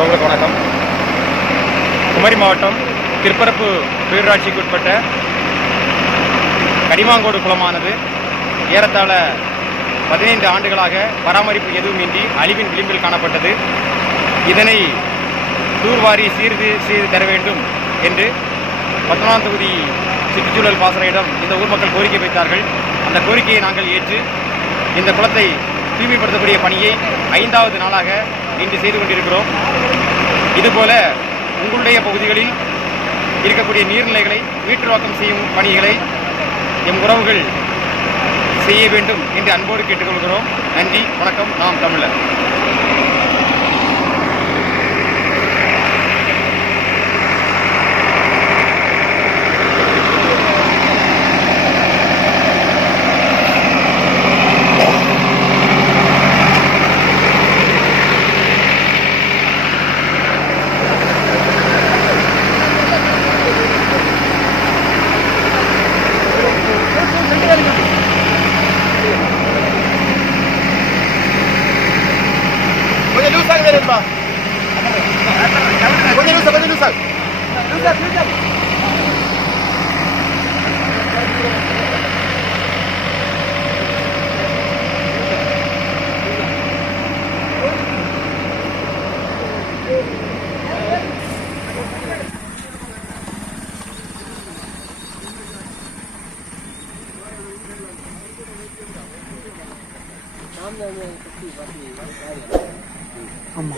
வணக்கம். குமரி மாவட்டம் திருப்பரப்பு பேரூராட்சிக்கு உட்பட்ட கடிமாங்கோடு குளமானது. ஏறத்தாழ பதினைந்து ஆண்டுகளாக பராமரிப்பு எதுவுமின்றி அழிவின் விளிம்பில் காணப்பட்டது. இதனை தூர்வாரி சீர்து செய்து தர வேண்டும் என்று பத்தொன்பதாம் தொகுதி சுற்றுச்சூழல் பாசறையிடம் இந்த ஊர் மக்கள் கோரிக்கை வைத்தார்கள். அந்த கோரிக்கையை நாங்கள் ஏற்று இந்த குளத்தை தூய்மைப்படுத்தக்கூடிய பணியை ஐந்தாவது நாளாக இன்று செய்து கொண்டிருக்கிறோம். இதுபோல உங்களுடைய பகுதிகளில் இருக்கக்கூடிய நீர்நிலைகளை மீட்டுருவாக்கம் செய்யும் பணிகளை எம் உறவுகள் செய்ய வேண்டும் என்று அன்போடு கேட்டுக்கொள்கிறோம். நன்றி வணக்கம். நாம் தமிழர். Esperen, va. Ponle luz, ponle luz. Luz, luz. Thank you. 好吗